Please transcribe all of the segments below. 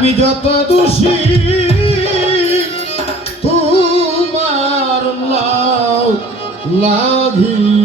আমি যত দোষী তোমার লাভ লাগিয়া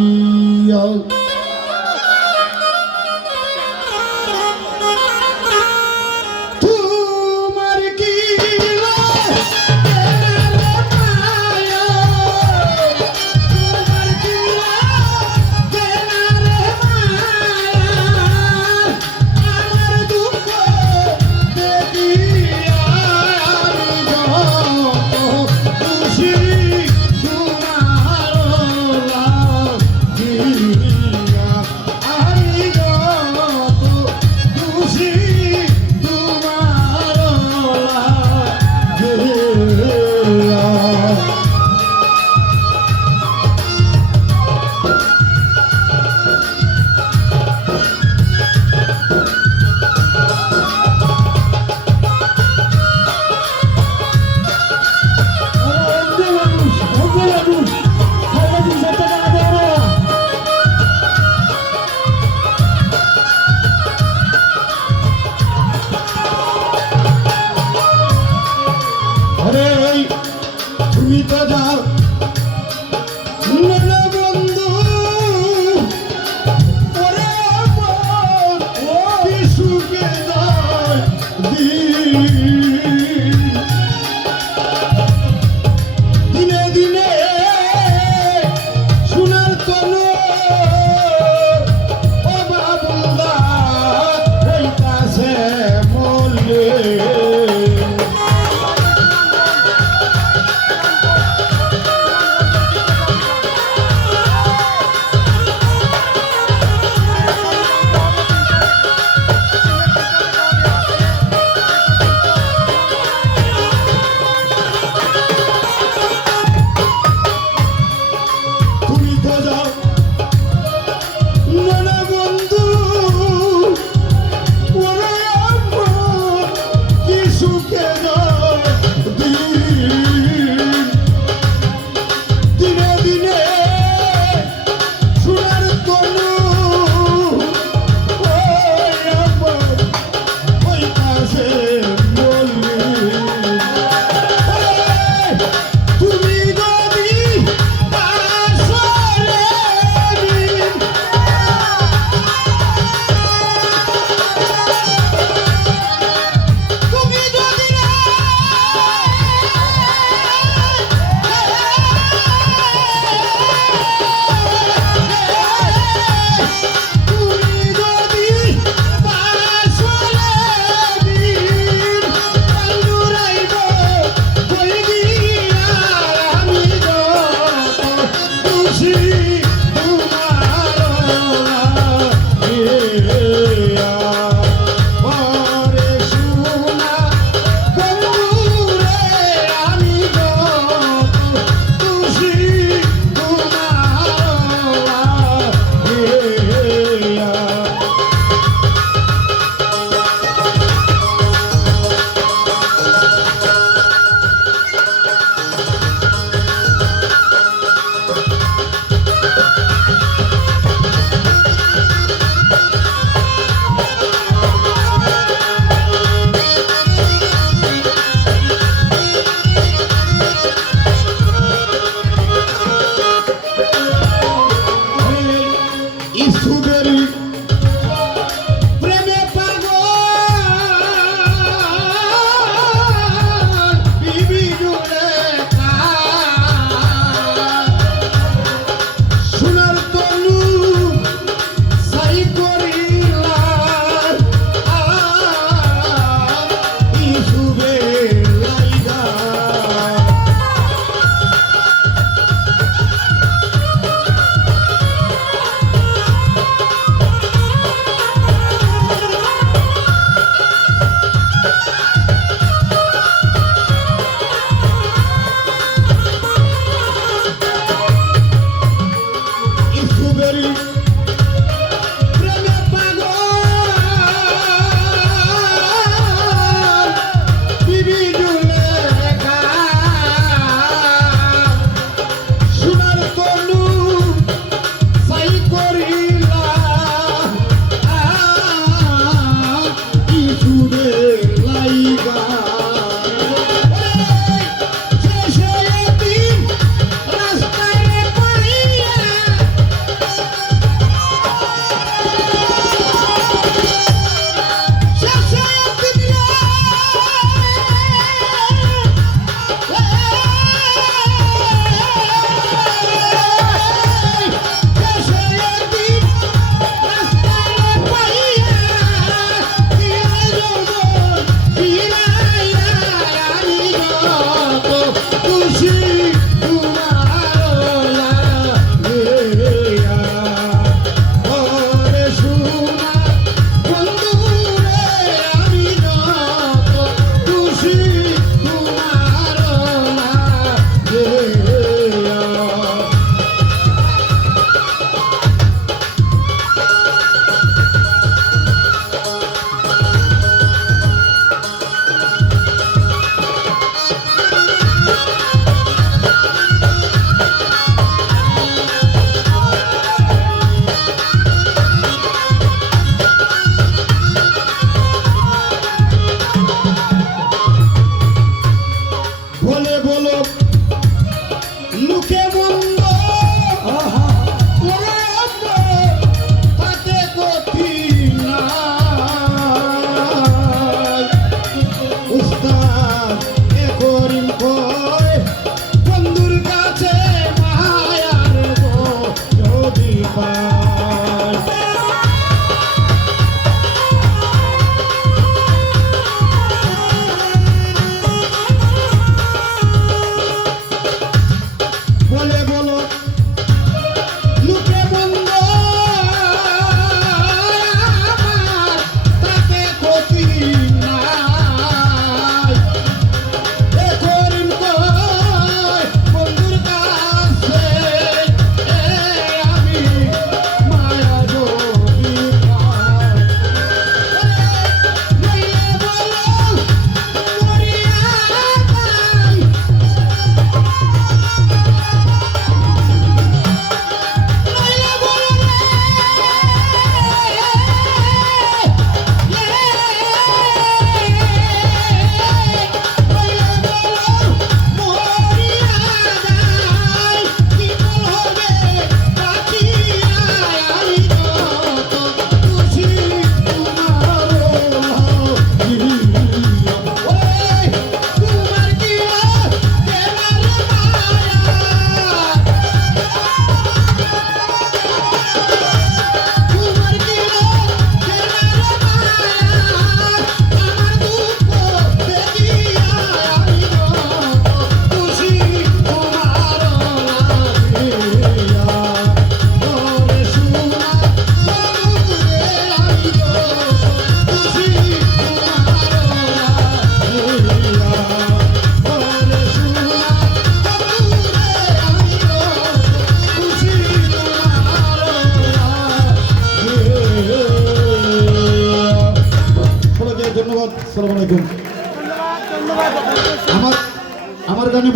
মুখে বল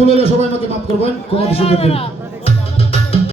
বলে সবাই আমাকে মাফ করবেন। দৃষ্টি দেখবেন।